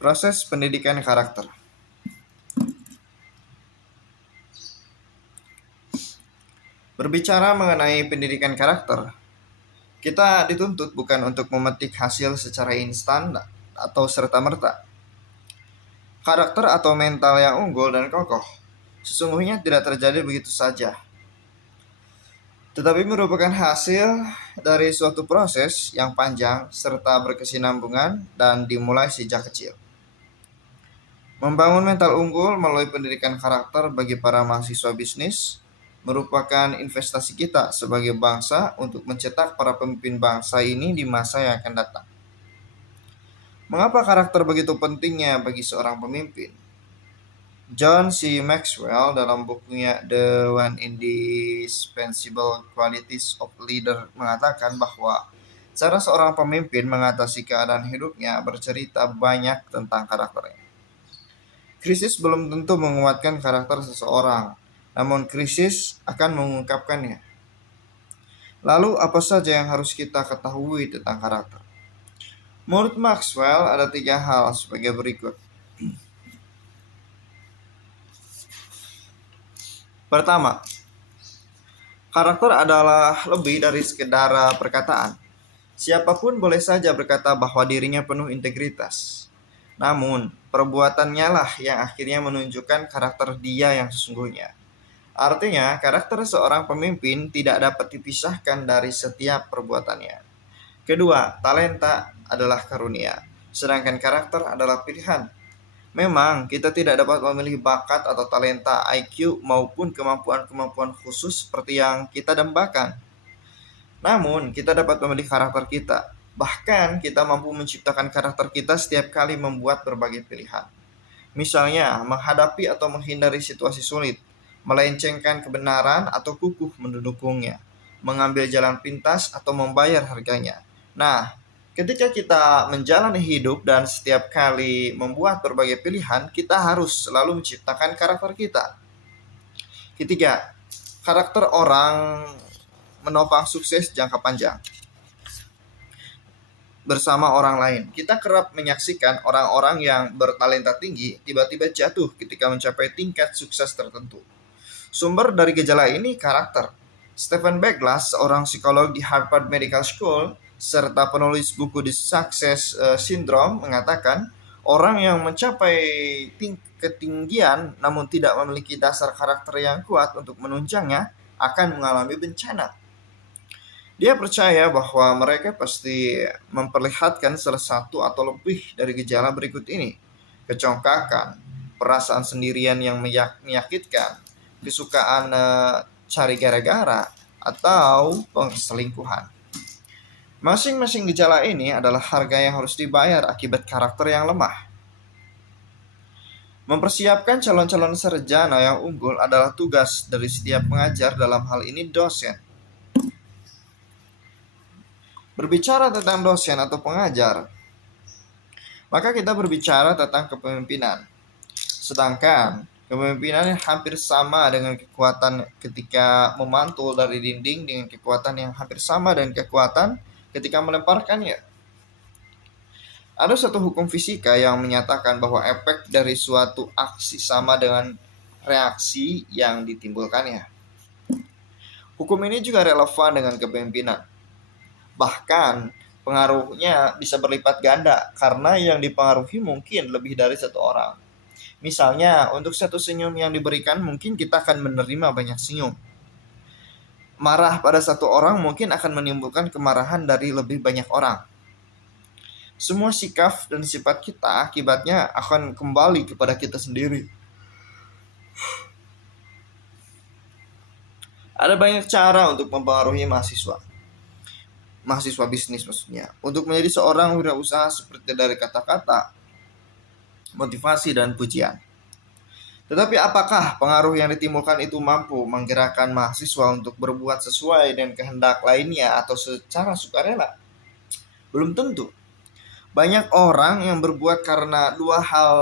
Proses pendidikan karakter. Berbicara mengenai pendidikan karakter, kita dituntut bukan untuk memetik hasil secara instan atau serta-merta. Karakter atau mental yang unggul dan kokoh sesungguhnya tidak terjadi begitu saja, tetapi merupakan hasil dari suatu proses yang panjang serta berkesinambungan dan dimulai sejak kecil. Membangun mental unggul melalui pendidikan karakter bagi para mahasiswa bisnis merupakan investasi kita sebagai bangsa untuk mencetak para pemimpin bangsa ini di masa yang akan datang. Mengapa karakter begitu pentingnya bagi seorang pemimpin? John C. Maxwell dalam bukunya The One Indispensable Qualities of Leader mengatakan bahwa cara seorang pemimpin mengatasi keadaan hidupnya bercerita banyak tentang karakternya. Krisis belum tentu menguatkan karakter seseorang, namun krisis akan mengungkapkannya. Lalu apa saja yang harus kita ketahui tentang karakter? Menurut Maxwell ada 3 hal sebagai berikut. Pertama, karakter adalah lebih dari sekedar perkataan. Siapapun boleh saja berkata bahwa dirinya penuh integritas. Namun, perbuatannya lah yang akhirnya menunjukkan karakter dia yang sesungguhnya. Artinya, karakter seorang pemimpin tidak dapat dipisahkan dari setiap perbuatannya. Kedua, talenta adalah karunia, sedangkan karakter adalah pilihan. Memang, kita tidak dapat memilih bakat atau talenta, IQ, maupun kemampuan-kemampuan khusus seperti yang kita dambakan. Namun, kita dapat memilih karakter kita. Bahkan, kita mampu menciptakan karakter kita setiap kali membuat berbagai pilihan. Misalnya, menghadapi atau menghindari situasi sulit, melencengkan kebenaran atau kukuh mendukungnya, mengambil jalan pintas atau membayar harganya. Nah, ketika kita menjalani hidup dan setiap kali membuat berbagai pilihan, kita harus selalu menciptakan karakter kita. Ketiga, karakter orang menopang sukses jangka panjang bersama orang lain. Kita kerap menyaksikan orang-orang yang bertalenta tinggi tiba-tiba jatuh ketika mencapai tingkat sukses tertentu. Sumber dari gejala ini karakter. Stephen Douglas, seorang psikolog di Harvard Medical School serta penulis buku The Success Syndrome mengatakan, orang yang mencapai ketinggian namun tidak memiliki dasar karakter yang kuat untuk menunjangnya akan mengalami bencana. Dia percaya bahwa mereka pasti memperlihatkan salah satu atau lebih dari gejala berikut ini: kecongkakan, perasaan sendirian yang menyakitkan, kesukaan cari gara-gara, atau perselingkuhan. Masing-masing gejala ini adalah harga yang harus dibayar akibat karakter yang lemah. Mempersiapkan calon-calon sarjana yang unggul adalah tugas dari setiap pengajar, dalam hal ini dosen. Berbicara tentang dosen atau pengajar, maka kita berbicara tentang kepemimpinan. Sedangkan kepemimpinan hampir sama dengan kekuatan ketika memantul dari dinding dengan kekuatan yang hampir sama dengan kekuatan ketika melemparkannya. Ada satu hukum fisika yang menyatakan bahwa efek dari suatu aksi sama dengan reaksi yang ditimbulkannya. Hukum ini juga relevan dengan kepemimpinan. Bahkan pengaruhnya bisa berlipat ganda karena yang dipengaruhi mungkin lebih dari satu orang. Misalnya, untuk satu senyum yang diberikan mungkin kita akan menerima banyak senyum. Marah pada satu orang mungkin akan menimbulkan kemarahan dari lebih banyak orang. Semua sikap dan sifat kita akibatnya akan kembali kepada kita sendiri. Ada banyak cara untuk mempengaruhi mahasiswa bisnis maksudnya, untuk menjadi seorang wirausaha seperti dari kata-kata, motivasi, dan pujian. Tetapi apakah pengaruh yang ditimbulkan itu mampu menggerakkan mahasiswa untuk berbuat sesuai dengan kehendak lainnya atau secara sukarela? Belum tentu. Banyak orang yang berbuat karena 2 hal,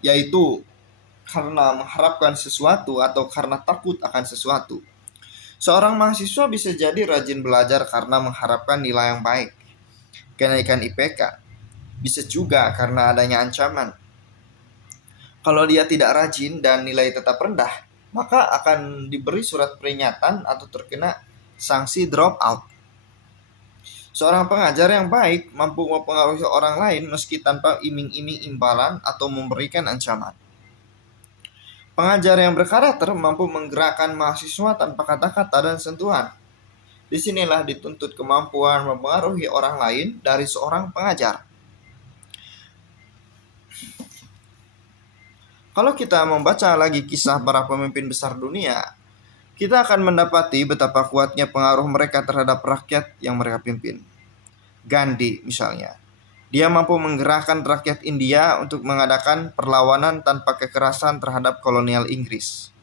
yaitu karena mengharapkan sesuatu atau karena takut akan sesuatu. Seorang mahasiswa bisa jadi rajin belajar karena mengharapkan nilai yang baik, kenaikan IPK, Bisa juga karena adanya ancaman. Kalau dia tidak rajin dan nilai tetap rendah, maka akan diberi surat peringatan atau terkena sanksi drop out. Seorang pengajar yang baik mampu mempengaruhi orang lain meski tanpa iming-iming imbalan atau memberikan ancaman. Pengajar yang berkarakter mampu menggerakkan mahasiswa tanpa kata-kata dan sentuhan. Disinilah dituntut kemampuan mempengaruhi orang lain dari seorang pengajar. Kalau kita membaca lagi kisah para pemimpin besar dunia, kita akan mendapati betapa kuatnya pengaruh mereka terhadap rakyat yang mereka pimpin. Gandhi misalnya, dia mampu menggerakkan rakyat India untuk mengadakan perlawanan tanpa kekerasan terhadap kolonial Inggris.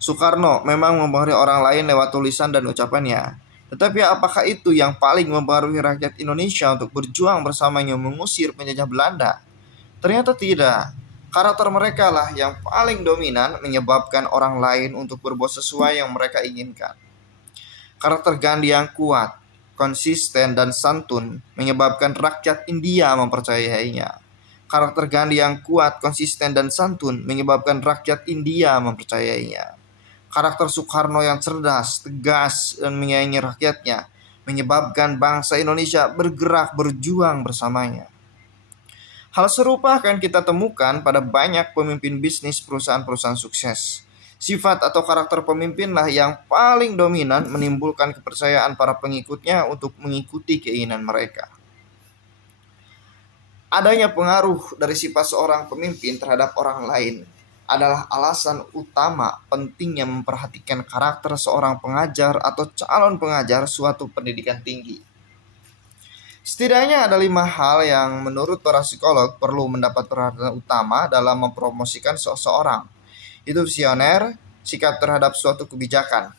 Soekarno memang mempengaruhi orang lain lewat tulisan dan ucapannya. Tetapi apakah itu yang paling mempengaruhi rakyat Indonesia untuk berjuang bersamanya mengusir penjajah Belanda? Ternyata tidak. Karakter mereka lah yang paling dominan menyebabkan orang lain untuk berbuat sesuai yang mereka inginkan. Karakter Gandhi yang kuat, konsisten, dan santun menyebabkan rakyat India mempercayainya. Karakter Gandhi yang kuat, konsisten, dan santun menyebabkan rakyat India mempercayainya. Karakter Soekarno yang cerdas, tegas, dan menyayangi rakyatnya menyebabkan bangsa Indonesia bergerak berjuang bersamanya. Hal serupa akan kita temukan pada banyak pemimpin bisnis perusahaan-perusahaan sukses. Sifat atau karakter pemimpinlah yang paling dominan menimbulkan kepercayaan para pengikutnya untuk mengikuti keinginan mereka. Adanya pengaruh dari sifat seorang pemimpin terhadap orang lain adalah alasan utama pentingnya memperhatikan karakter seorang pengajar atau calon pengajar suatu pendidikan tinggi. Setidaknya ada 5 hal yang menurut para psikolog perlu mendapat perhatian utama dalam mempromosikan seseorang. Itu visioner, sikap terhadap suatu kebijakan,